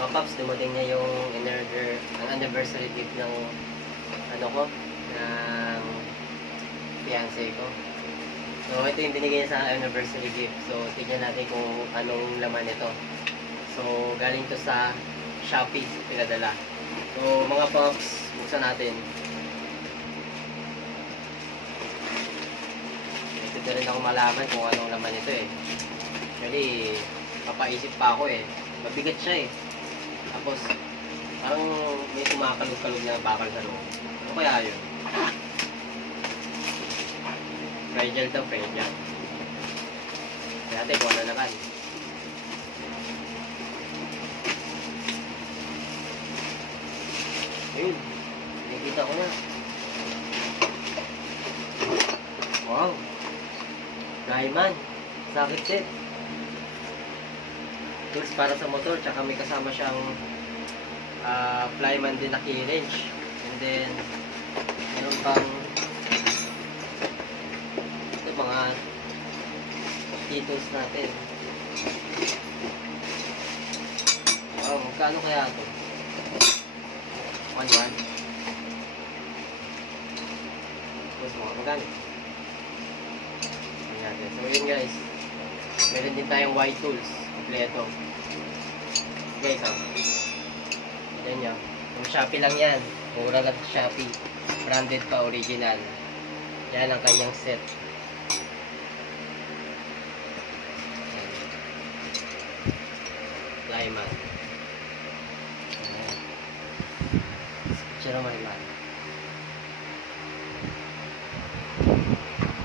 Mga paps, dumating na yung ang anniversary gift ng ano ko, ng fiancé ko. So, ito yung binigay niya sa anniversary gift. So, tignan natin kung anong laman ito. So, galing to sa Shopee, pinadala. So, mga paps, buksan natin. Ito rin ako malaman kung anong laman ito eh. Actually, papaisip pa ako eh. Mabigat siya eh. Tapos, parang may kumakalog-kalog na bakal sa loob. Ano kaya yun? Fragile daw, fragile. Kaya natin kung ano naman. Ayun, nakikita ko na. Wow! Gaiman, sakit set. Tools para sa motor, tsaka may kasama siyang flyman din na key wrench. And then, meron pang ito mga key tools natin. Wow, magkano kaya ito? 1-1. Tapos mga magkano? So yun guys, meron din tayong white tools kompleto guys. Yan nyo, yung Shopee lang yan, mura lang sa Shopee, branded pa, original. Yan ang kanyang set. Flyman.